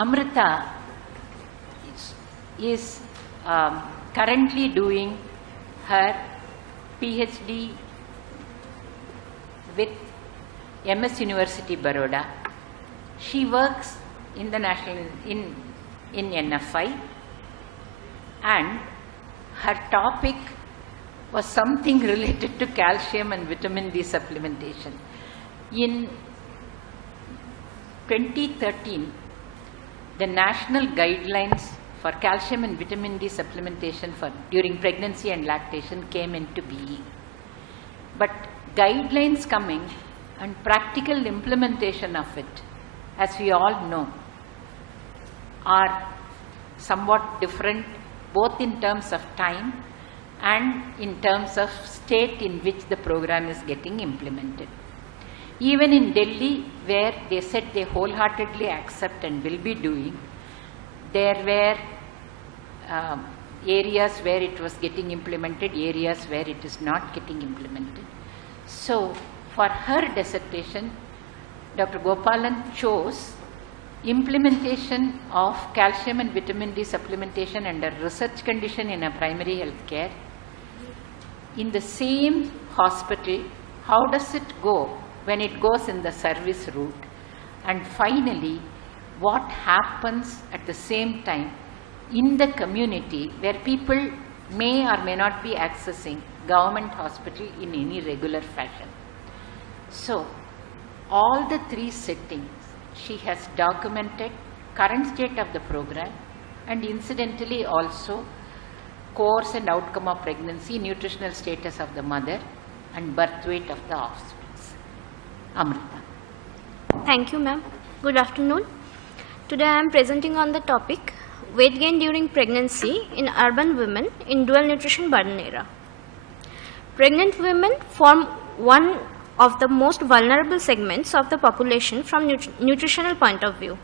Amrita is currently doing her PhD with MS University Baroda. She works in the in NFI, and her topic was something related to calcium and vitamin D supplementation. In 2013, the national guidelines for calcium and vitamin D supplementation during pregnancy and lactation came into being. But guidelines coming and practical implementation of it, as we all know, are somewhat different, both in terms of time and in terms of state in which the program is getting implemented. Even in Delhi, where they said they wholeheartedly accept and will be doing, there were areas where it was getting implemented, areas where it is not getting implemented. So, for her dissertation, Dr. Gopalan chose implementation of calcium and vitamin D supplementation under research condition in a primary health care. In the same hospital, how does it go when it goes in the service route? And finally, what happens at the same time in the community where people may or may not be accessing government hospital in any regular fashion. So, all the three settings, she has documented current state of the program and incidentally also course and outcome of pregnancy, nutritional status of the mother and birth weight of the offspring. Amrita. Thank you, ma'am. Good afternoon. Today I am presenting on the topic weight gain during pregnancy in urban women in dual nutrition burden era. Pregnant women form one of the most vulnerable segments of the population from nutritional point of view.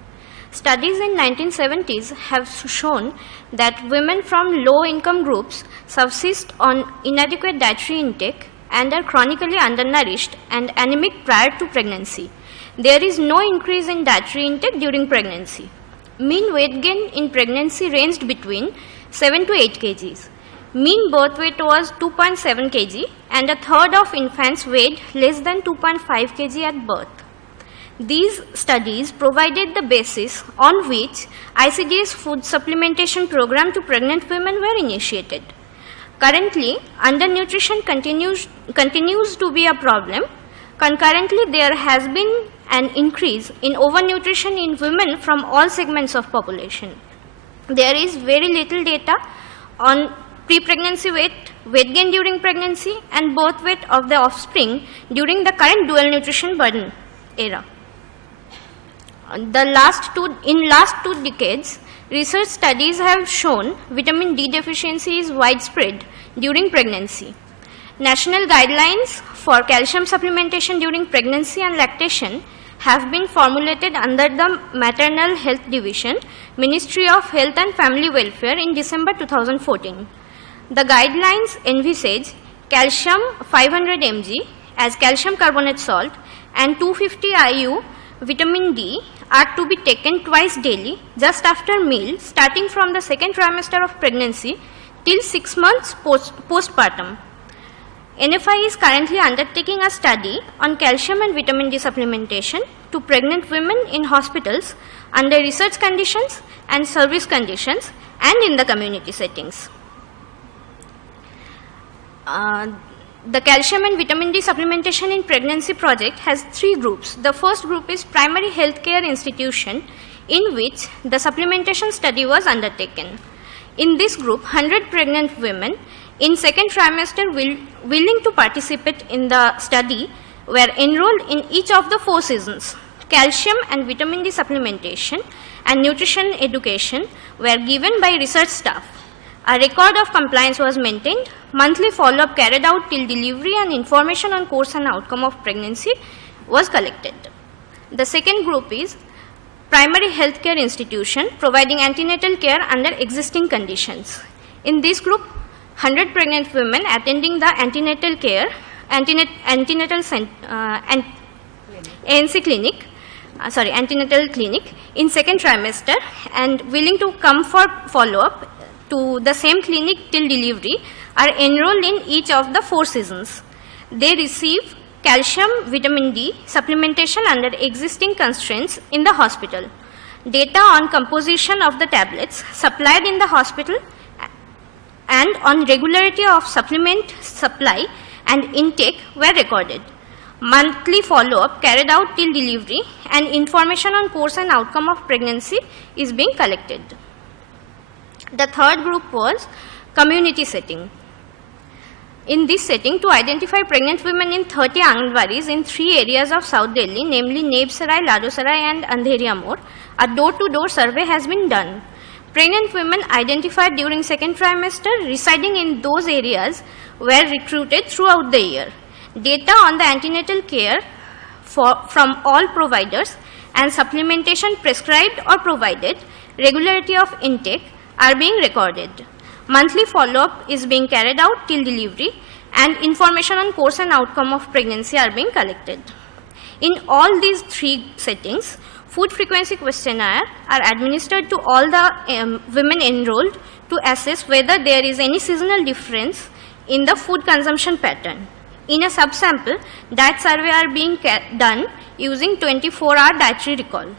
Studies in 1970s have shown that women from low-income groups subsist on inadequate dietary intake and are chronically undernourished and anemic prior to pregnancy. There is no increase in dietary intake during pregnancy. Mean weight gain in pregnancy ranged between 7 to 8 kgs. Mean birth weight was 2.7 kg and a third of infants weighed less than 2.5 kg at birth. These studies provided the basis on which ICD's food supplementation program to pregnant women were initiated. Currently, undernutrition continues to be a problem. Concurrently, there has been an increase in overnutrition in women from all segments of population. There is very little data on pre-pregnancy weight, weight gain during pregnancy, and birth weight of the offspring during the current dual nutrition burden era. In last two decades, research studies have shown vitamin D deficiency is widespread during pregnancy. National guidelines for calcium supplementation during pregnancy and lactation have been formulated under the Maternal Health Division, Ministry of Health and Family Welfare in December 2014. The guidelines envisage calcium 500 mg as calcium carbonate salt and 250 IU vitamin D are to be taken twice daily just after meal starting from the second trimester of pregnancy till 6 months postpartum. NFI is currently undertaking a study on calcium and vitamin D supplementation to pregnant women in hospitals under research conditions and service conditions and in the community settings. The calcium and vitamin D supplementation in pregnancy project has 3 groups. The first group is primary healthcare institution in which the supplementation study was undertaken. In this group, 100 pregnant women in second trimester willing to participate in the study were enrolled in each of the 4 seasons. Calcium and vitamin D supplementation and nutrition education were given by research staff. A record of compliance was maintained, monthly follow-up carried out till delivery, and information on course and outcome of pregnancy was collected. The second group is primary healthcare institution providing antenatal care under existing conditions. In this group, 100 pregnant women attending the ANC clinic antenatal clinic in second trimester and willing to come for follow-up to the same clinic till delivery are enrolled in each of the 4 seasons. They receive calcium, vitamin D supplementation under existing constraints in the hospital. Data on composition of the tablets supplied in the hospital and on regularity of supplement supply and intake were recorded. Monthly follow-up carried out till delivery and information on course and outcome of pregnancy is being collected. The third group was community setting. In this setting, to identify pregnant women in 30 Anganwadis in 3 areas of South Delhi, namely Nebsarai, Ladosarai and Andheri More, a door-to-door survey has been done. Pregnant women identified during second trimester residing in those areas were recruited throughout the year. Data on the antenatal care from all providers and supplementation prescribed or provided, regularity of intake are being recorded. Monthly follow-up is being carried out till delivery and information on course and outcome of pregnancy are being collected. In all these 3 settings, food frequency questionnaire are administered to all the women enrolled to assess whether there is any seasonal difference in the food consumption pattern. In a subsample, diet survey are being done using 24-hour dietary recall.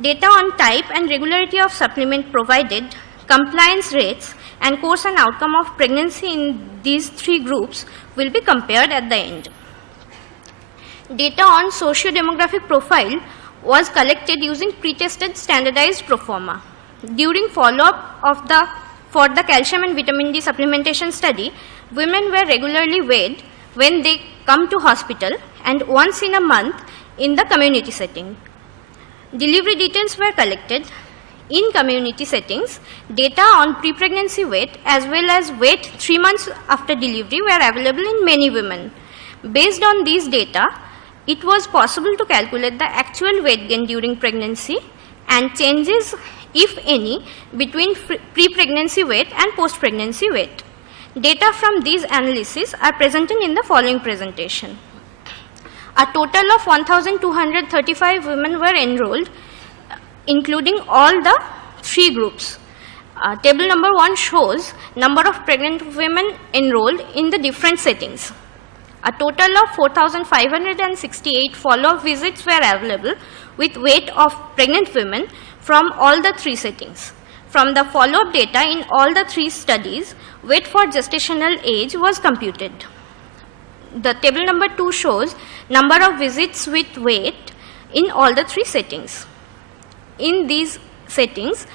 Data on type and regularity of supplement provided, compliance rates and course and outcome of pregnancy in these 3 groups will be compared at the end. Data on socio-demographic profile was collected using pre-tested standardized proforma. During follow-up for the calcium and vitamin D supplementation study, women were regularly weighed when they come to hospital and once in a month in the community setting. Delivery details were collected. In community settings, data on pre-pregnancy weight as well as weight 3 months after delivery were available in many women. Based on these data, it was possible to calculate the actual weight gain during pregnancy and changes, if any, between pre-pregnancy weight and post-pregnancy weight. Data from these analyses are presented in the following presentation. A total of 1,235 women were enrolled, including all the 3 groups. Table number 1 shows number of pregnant women enrolled in the different settings. A total of 4,568 follow-up visits were available with weight of pregnant women from all the 3 settings. From the follow-up data in all the 3 studies, weight for gestational age was computed. The table number 2 shows number of visits with weight in all the 3 settings. In these settings,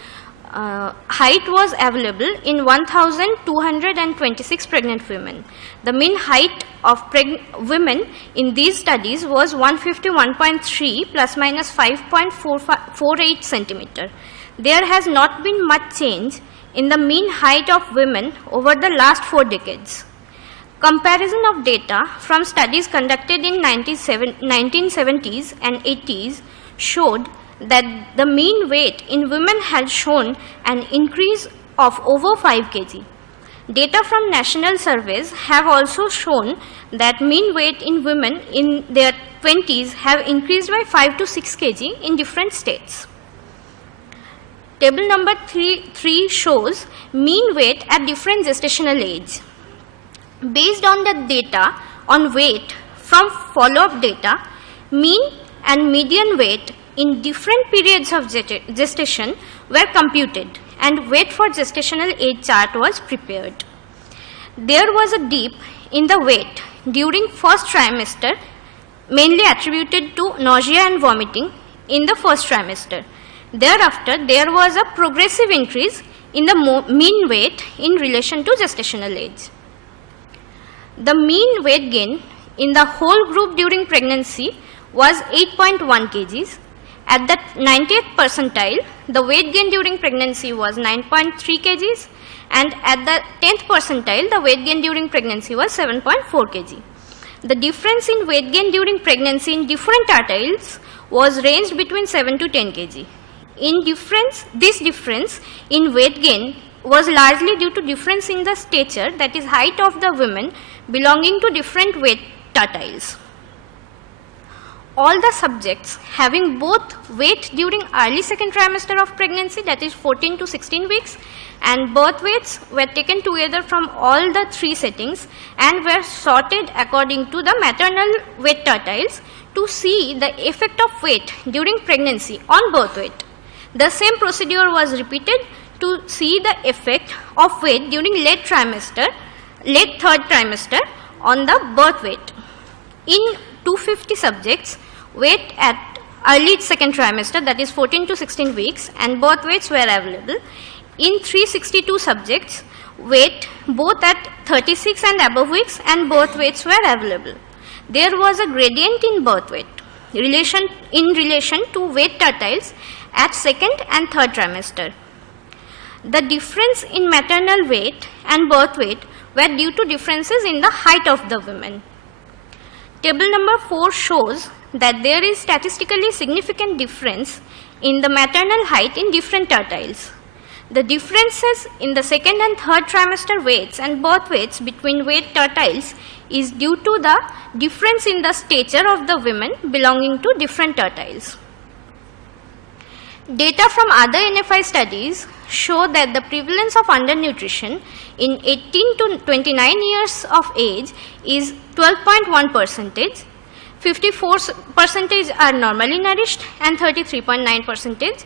height was available in 1,226 pregnant women. The mean height of women in these studies was 151.3 plus minus 5.48 centimeter. There has not been much change in the mean height of women over the last 4 decades. Comparison of data from studies conducted in 1970s and 80s showed that the mean weight in women had shown an increase of over 5 kg. Data from national surveys have also shown that mean weight in women in their 20s have increased by 5 to 6 kg in different states. Table number 3 shows mean weight at different gestational age. Based on the data on weight from follow-up data, mean and median weight in different periods of gestation were computed and weight for gestational age chart was prepared. There was a dip in the weight during first trimester, mainly attributed to nausea and vomiting in the first trimester. Thereafter, there was a progressive increase in the mean weight in relation to gestational age. The mean weight gain in the whole group during pregnancy was 8.1 kgs. At the 90th percentile, the weight gain during pregnancy was 9.3 kgs, and at the 10th percentile, the weight gain during pregnancy was 7.4 kg. The difference in weight gain during pregnancy in different tertiles was ranged between 7 to 10 kg. This difference in weight gain was largely due to difference in the stature, that is height of the women belonging to different weight tertiles. all the subjects having both weight during early second trimester of pregnancy, that is 14 to 16 weeks, and birth weights were taken together from all the 3 settings and were sorted according to the maternal weight tertiles to see the effect of weight during pregnancy on birth weight. The same procedure was repeated to see the effect of weight during late third trimester on the birth weight. In 250 subjects, weight at early second trimester, that is 14 to 16 weeks, and birth weights were available. In 362 subjects, weight both at 36 and above weeks and birth weights were available. There was a gradient in birth weight in relation to weight tertiles at second and third trimester. The difference in maternal weight and birth weight were due to differences in the height of the women. Table number 4 shows that there is statistically significant difference in the maternal height in different tertiles. The differences in the second and third trimester weights and birth weights between weight tertiles is due to the difference in the stature of the women belonging to different tertiles. Data from other NFI studies show that the prevalence of undernutrition in 18 to 29 years of age is 12.1%, 54% are normally nourished, and 33.9%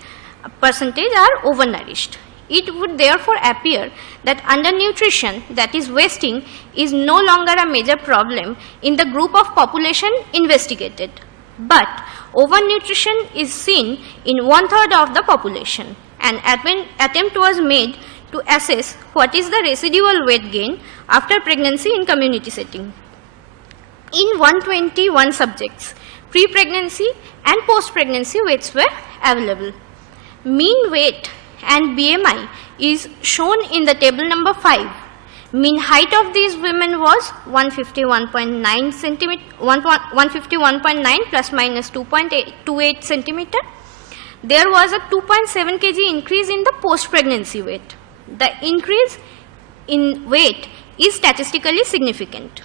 are overnourished. It would therefore appear that undernutrition, that is wasting, is no longer a major problem in the group of population investigated. But overnutrition is seen in 1/3 of the population. An attempt was made to assess what is the residual weight gain after pregnancy in community setting. In 121 subjects, pre-pregnancy and post-pregnancy weights were available. Mean weight and BMI is shown in the table number 5. Mean height of these women was 151.9 centimeter, 151.9 plus minus 2.28 centimeter. There was a 2.7 kg increase in the post-pregnancy weight. The increase in weight is statistically significant.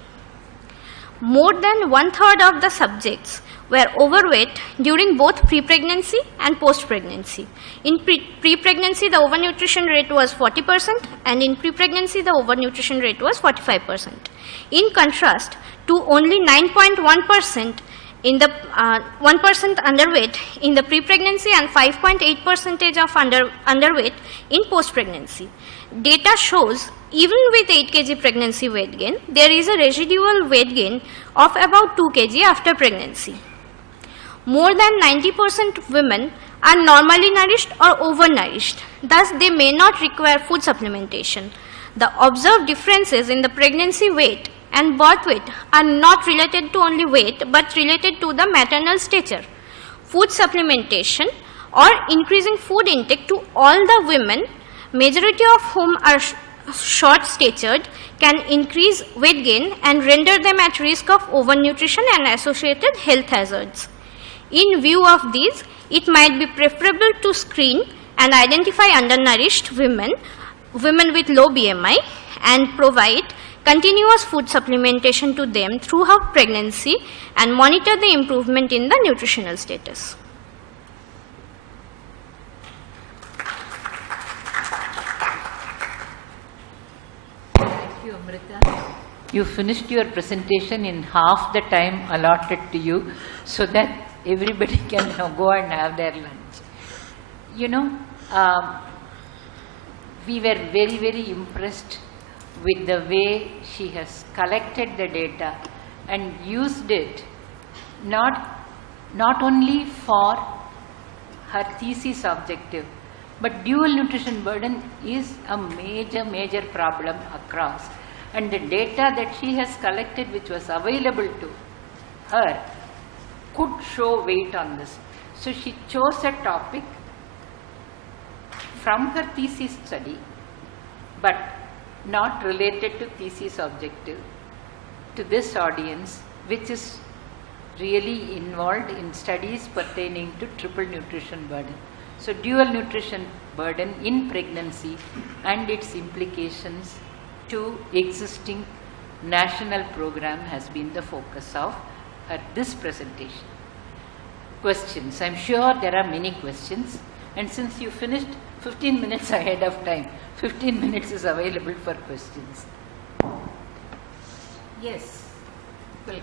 More than 1/3 of the subjects were overweight during both pre-pregnancy and post-pregnancy. In pre-pregnancy, the overnutrition rate was 40%, and in pre-pregnancy, the overnutrition rate was 45%. In contrast to only 9.1% in the 1% underweight in the pre-pregnancy and 5.8% of underweight in post-pregnancy. Data shows even with 8 kg pregnancy weight gain, there is a residual weight gain of about 2 kg after pregnancy. More than 90% of women are normally nourished or overnourished, thus they may not require food supplementation. The observed differences in the pregnancy weight and birth weight are not related to only weight but related to the maternal stature. Food supplementation or increasing food intake to all the women, majority of whom are short-statured, can increase weight gain and render them at risk of overnutrition and associated health hazards. In view of these, it might be preferable to screen and identify undernourished women with low BMI, and provide continuous food supplementation to them throughout pregnancy and monitor the improvement in the nutritional status. Thank you, Amrita. You finished your presentation in half the time allotted to you so that everybody can go and have their lunch. You know, we were very, very impressed with the way she has collected the data and used it not only for her thesis objective, but dual nutrition burden is a major problem across. And the data that she has collected, which was available to her, could show weight on this. So she chose a topic from her thesis study, but not related to thesis objective, to this audience, which is really involved in studies pertaining to triple nutrition burden. So dual nutrition burden in pregnancy and its implications to existing national program has been the focus of this presentation. questions. I'm sure there are many questions, and since you finished 15 minutes ahead of time, 15 minutes is available for questions. Yes, welcome.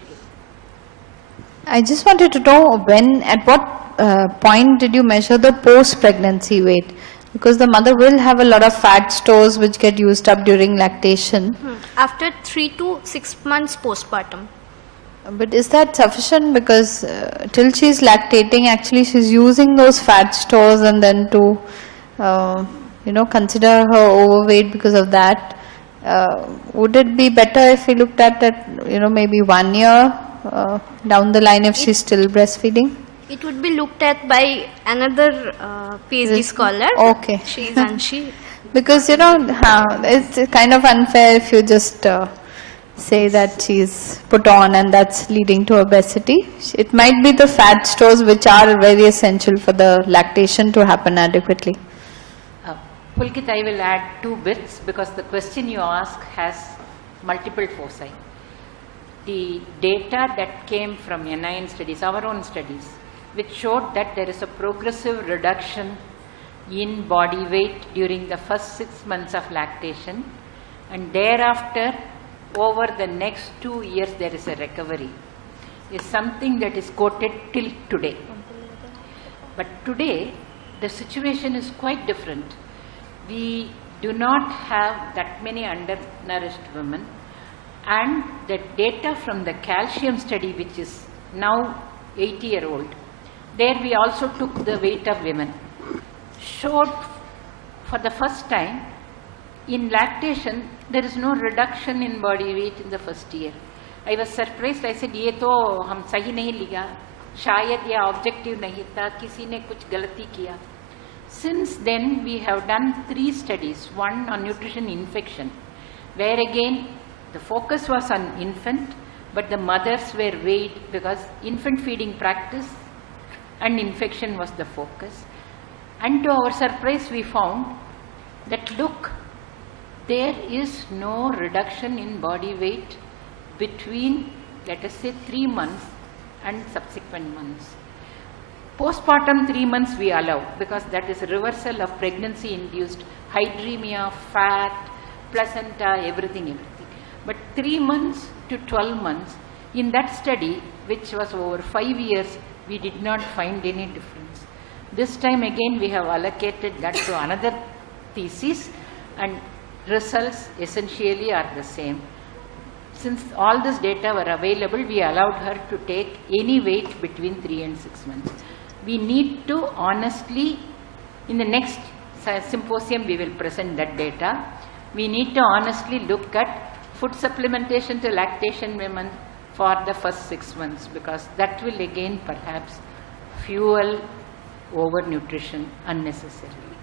I just wanted to know at what point did you measure the post-pregnancy weight? Because the mother will have a lot of fat stores which get used up during lactation. After 3 to 6 months postpartum. But is that sufficient? Because till she's lactating, actually she's using those fat stores, and then to, consider her overweight because of that. Would it be better if we looked at that, maybe 1 year down the line if she's still breastfeeding? It would be looked at by another PhD scholar. Okay. She's Anshi. Because, it's kind of unfair if you just say that she's put on and that's leading to obesity. It might be the fat stores which are very essential for the lactation to happen adequately. Pulkit, I will add 2 bits because the question you ask has multiple foci. The data that came from NIN studies, our own studies, which showed that there is a progressive reduction in body weight during the first 6 months of lactation, and thereafter over the next 2 years there is a recovery, is something that is quoted till today. But today the situation is quite different. We do not have that many undernourished women, and the data from the calcium study, which is now 80-year-old, there we also took the weight of women, showed for the first time in lactation there is no reduction in body weight in the first year. I was surprised. I said, ये तो हम सही नहीं लिया, शायद ये objective नहीं था, किसी ने कुछ गलती किया. Since then we have done 3 studies, one on nutrition infection, where again the focus was on infant, but the mothers were weighed because infant feeding practice and infection was the focus. And to our surprise we found that, look, there is no reduction in body weight between, let us say, 3 months and subsequent months. Postpartum 3 months we allow because that is reversal of pregnancy induced hydremia, fat, placenta, everything. But 3 months to 12 months, in that study, which was over 5 years, we did not find any difference. This time again we have allocated that to another thesis, and results essentially are the same. Since all this data were available, we allowed her to take any weight between 3 and 6 months. We need to honestly, in the next symposium we will present that data, we need to honestly look at food supplementation to lactation women for the first 6 months, because that will again perhaps fuel overnutrition unnecessarily.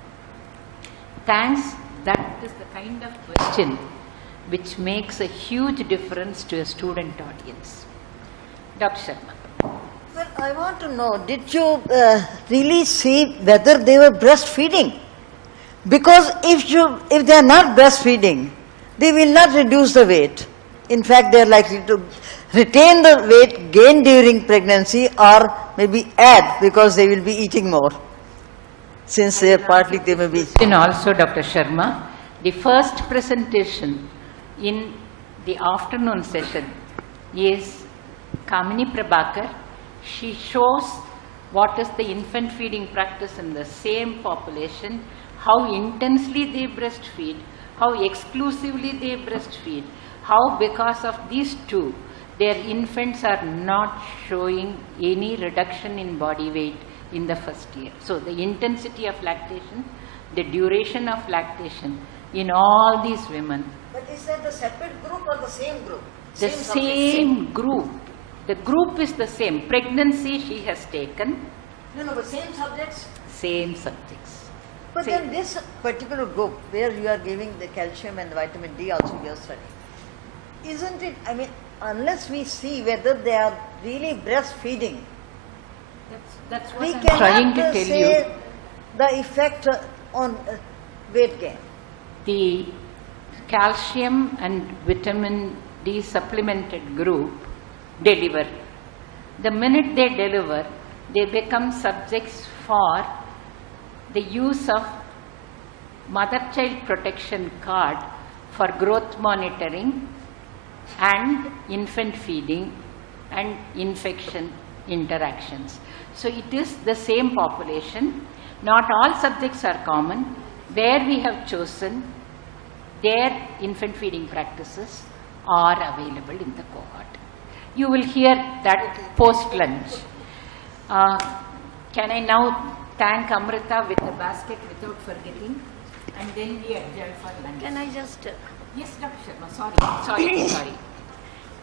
Thanks. That is the kind of question which makes a huge difference to a student audience. Dr. Sharma. Well, I want to know, did you really see whether they were breastfeeding? Because if they are not breastfeeding, they will not reduce the weight. In fact, they are likely to retain the weight gained during pregnancy or maybe add because they will be eating more. Since they are partly, they may be. And also, Dr. Sharma, the first presentation in the afternoon session is Kamini Prabhakar. She shows what is the infant feeding practice in the same population, how intensely they breastfeed, how exclusively they breastfeed, how because of these two, their infants are not showing any reduction in body weight in the first year. So the intensity of lactation, the duration of lactation in all these women. But is that the separate group or the same group? The same group. The group is the same. Pregnancy she has taken. No, but same subjects? Same subjects. But then this particular group where you are giving the calcium and vitamin D also you are studying, isn't it, I mean, unless we see whether they are really breastfeeding, That's what we I'm cannot trying to tell say you. the effect on weight gain. The calcium and vitamin D supplemented group deliver. The minute they deliver, they become subjects for the use of mother-child protection card for growth monitoring and infant feeding and infection interactions. So it is the same population. Not all subjects are common. Where we have chosen, their infant feeding practices are available in the cohort. You will hear that post-lunch. Can I now thank Amrita with the basket without forgetting, and then we adjourn for lunch. Can I just... Yes, Dr. Sharma, sorry.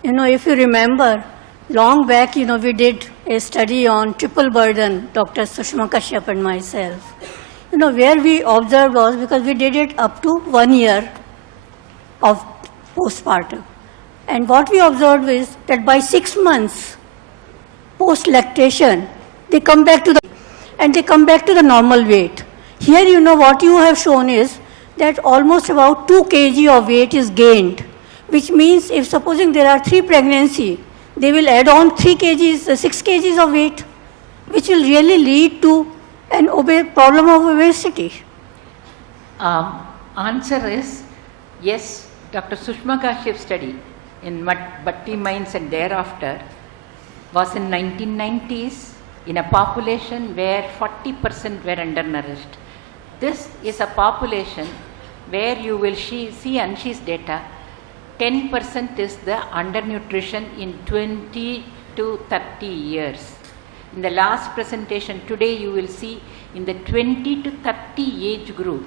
You know, if you remember, long back, you know, we did a study on triple burden, Dr. Sushma Kashyap and myself. You know, where we observed was, because we did it up to 1 year of postpartum. And what we observed is that by 6 months post-lactation, they come back to the normal weight. Here, you know, what you have shown is that almost about 2 kg of weight is gained, which means if supposing there are 3 pregnancies, they will add on 6 kgs of weight, which will really lead to an problem of obesity. Answer is yes. Dr. Sushma Kashyap's study in Bhatti mines and thereafter was in 1990s in a population where 40% were undernourished. This is a population where you will see Anshi's data, 10% is the undernutrition in 20 to 30 years. In the last presentation today, you will see in the 20 to 30 age group,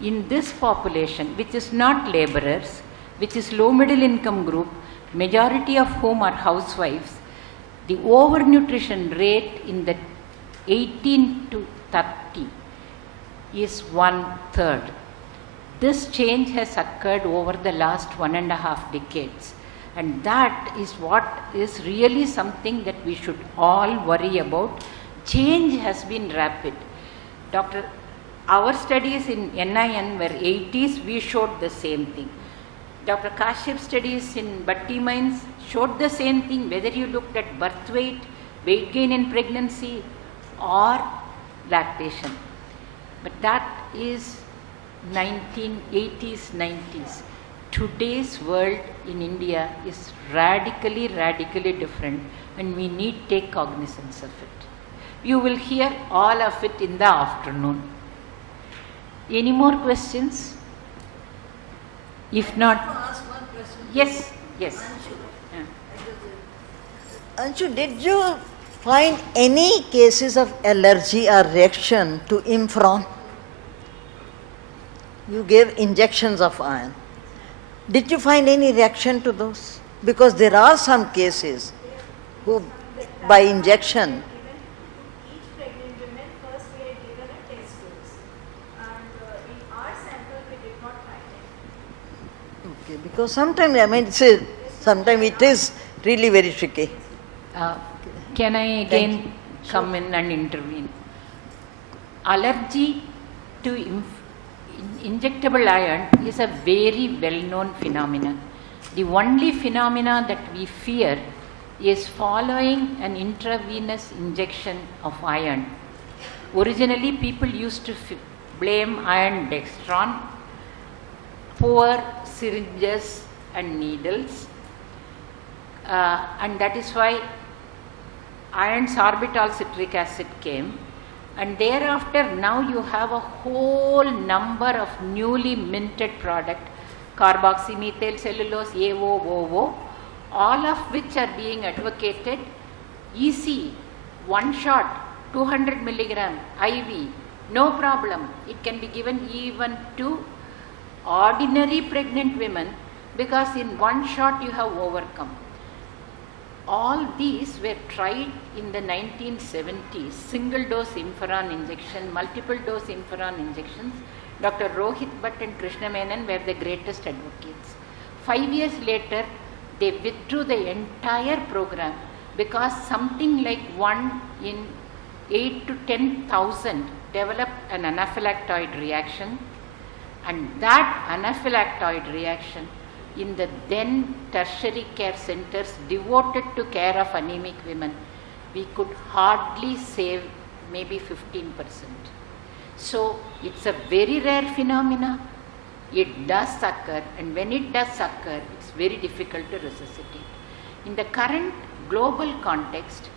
in this population, which is not laborers, which is low middle income group, majority of whom are housewives, the overnutrition rate in the 18 to 30 is 1/3. This change has occurred over the last 1.5 decades, and that is what is really something that we should all worry about. Change has been rapid. Our studies in NIN were 80s, we showed the same thing. Dr. Kashyap's studies in Bhatti mines showed the same thing, whether you looked at birth weight, weight gain in pregnancy, or lactation. But that is 1980s, 90s. Today's world in India is radically different, and we need to take cognizance of it. You will hear all of it in the afternoon. Any more questions? If not, Ask one question. yes. Anshu, did you find any cases of allergy or reaction to Imfron? You gave injections of iron. Did you find any reaction to those? Because there are some cases who, by injection, Each pregnant woman, first we had given a test dose, and in our sample we did not find it. okay, because sometimes, I mean, sometimes it is really very tricky. Can I again come in and intervene? Allergy to injectable iron is a very well-known phenomenon. The only phenomena that we fear is following an intravenous injection of iron. Originally, people used to blame iron dextron, poor syringes and needles, and that is why iron sorbitol citric acid came, and thereafter now you have a whole number of newly minted product, carboxymethyl cellulose, AOOO, all of which are being advocated easy, one shot, 200 milligram IV, no problem. It can be given even to ordinary pregnant women, because in one shot you have overcome. All these were tried in the 1970s, single dose Imferon injection, multiple dose Imferon injections. Dr. Rohit Bhatt and Krishna Menon were the greatest advocates. 5 years later, they withdrew the entire program because something like 1 in 8 to 10,000 developed an anaphylactoid reaction, and that anaphylactoid reaction in the then tertiary care centers devoted to care of anemic women we could hardly save maybe 15%. So it's a very rare phenomena. It does occur, and when it does occur, it's very difficult to resuscitate. In the current global context,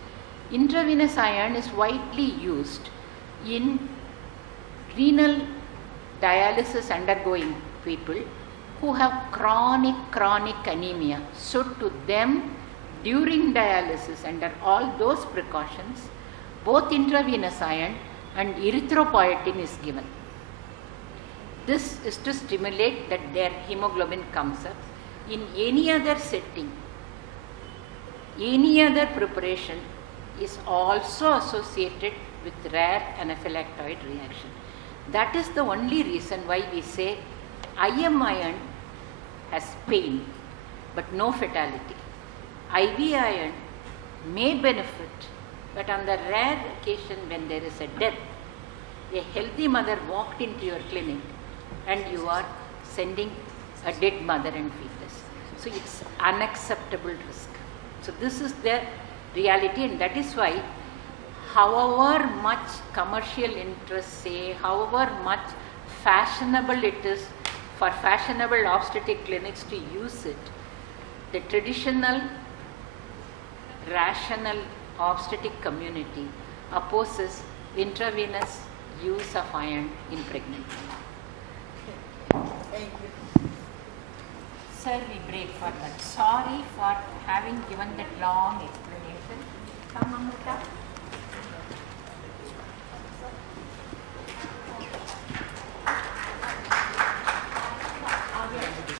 intravenous iron is widely used in renal dialysis undergoing people who have chronic anemia. So to them, during dialysis, under all those precautions, both intravenous iron and erythropoietin is given. This is to stimulate that their hemoglobin comes up. In any other setting, any other preparation is also associated with rare anaphylactoid reaction. That is the only reason why we say IM iron has pain but no fatality. IV iron may benefit, but on the rare occasion when there is a death, a healthy mother walked into your clinic and you are sending a dead mother and fetus. So it's unacceptable risk. So this is the reality, and that is why however much commercial interests say, however much fashionable it is for fashionable obstetric clinics to use it, the traditional rational obstetric community opposes intravenous use of iron in pregnancy. Thank you. Sir, we break for that. Sorry for having given that long explanation. Come, Amrita.